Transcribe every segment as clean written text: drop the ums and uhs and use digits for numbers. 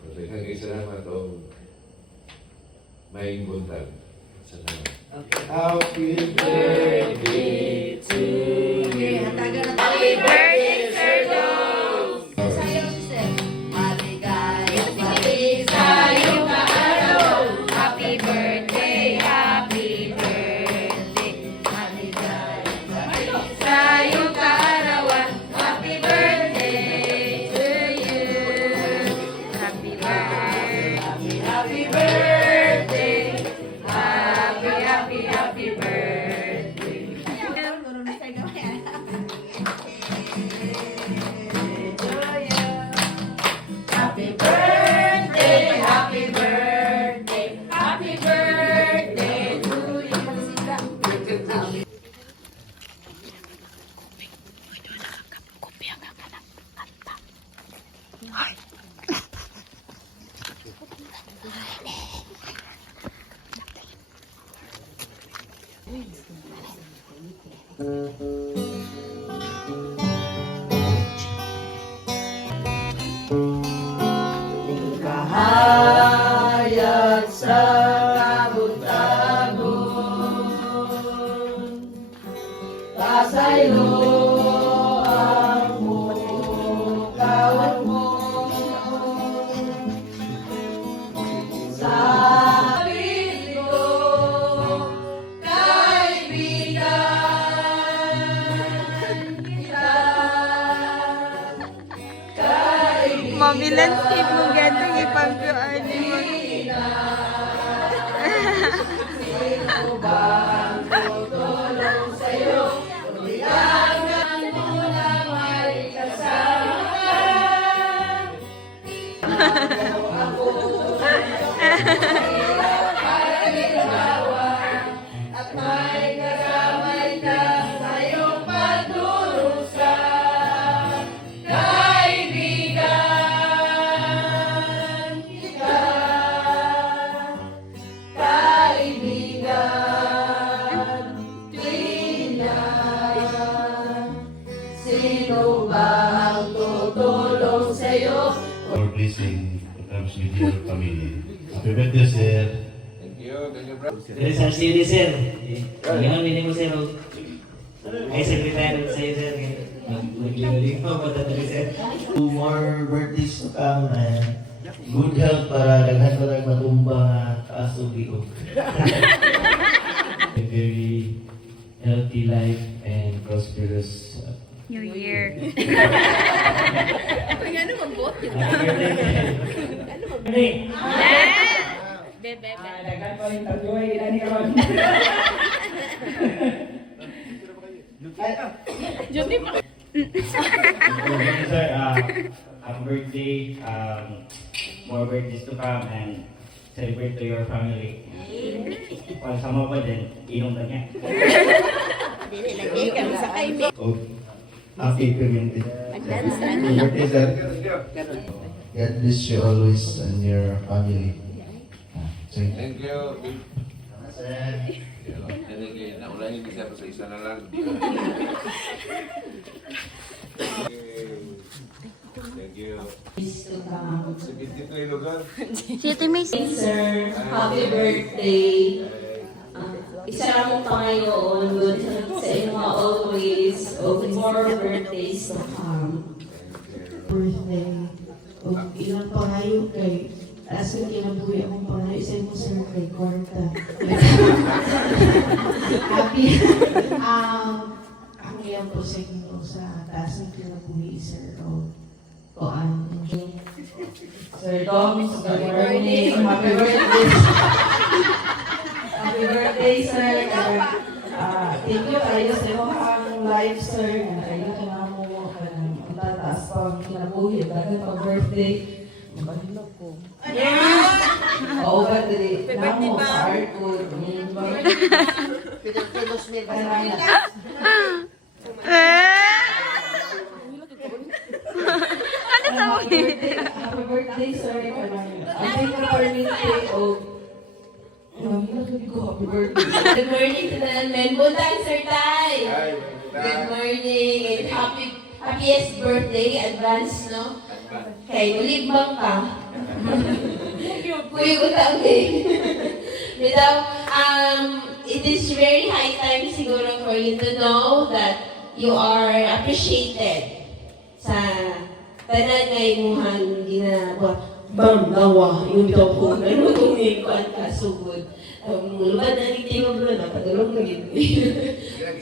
Daghang salamat o maayong buntag. Salamat. Happy birthday to you. Happy birthday, Sir Dong! Sayang, Sir. Maligayang maligayang araw. Happy birthday, happy birthday. Maligayang maligayang araw. Happy birthday to you. Happy birthday, happy birthday. Happy birthday. Happy birthday, happy birthday, happy birthday to you. Kahayag sa kabutagon, pasaylo ang mukhawan mo. Sa piling ko, kaibigan kita. Mamilan tip mong gantong ipagkuan ni mo. Sino bang tutulong sa'yo? Kailangan mo na may kasama. Ako para ginawa at may kasamay ka sa iyong pagdurusa. Kaibigan kita. Kaibigan, tingnan. Sino ba ang tutulong sa'yo? For blessing that comes with your family. Happy birthday, sir. Thank you, bro. Dari sa sini, sir. Ngayon, hindi mo, sir. Ay, secretary sa'yo, sir. Nag-liling pa, patadali, sir. Two more birthdays to come and good health para daghan pa lang matumba nga kaso biog. A very healthy life and prosperous. New Year. Bebe. Dagan pa yung tagaway nila ni Ron. Sir, happy birthday. More birthdays to come and celebrate to your family. Kung sama pa din, inom na niya. Oh, happy birthday. Birthday, sir. God bless you always and your family. Thank you. Thank you. Sir. Thank you. Naulahin kita sa isa na lang. Thank you. 72 lugar. Siyete may Sir, happy birthday. Isa mo Panginoon, good health sa inyo always, of more birthdays to come. Birthday. O ilang pangayo kay taas yung kinabuhi akong pangayo sa mo sir kay Kwarta. Happy. Ang iyang po sa inyo sa taas ng kinabuhi sir. O ang Sir Dom, good morning. Happy birthday. Happy birthday, sir. thank you kayo sa iyo ang live sir. Kayo ka mo ang tataas pa ang kinabuhi. Dahil pag birthday, mabalilog ko. Oo ba, dili? Namo sa art ko. Ano sa mo? Happy birthday, sir. Ang may ka-birthday o happy birthday. Good morning to the Menbutang, Sir Tay. Good morning and happiest birthday advance, no? Kay ulibang ka. Kuya utangin. Bitaw, it is very high time siguro for you to know that you are appreciated sa tanan nga imuhang ginagawa. Bang gawa, yung bitaw ko, ano kung ikuan ka, sugod. Mulubad na ni Tinoblo na, padulong na gito.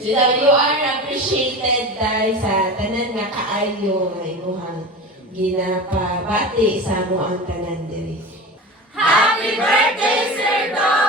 You are appreciated dahil sa tanan nga kaayo nga imuhang ginapabati sa mo ang tanan diri. Happy birthday, Sir Dom!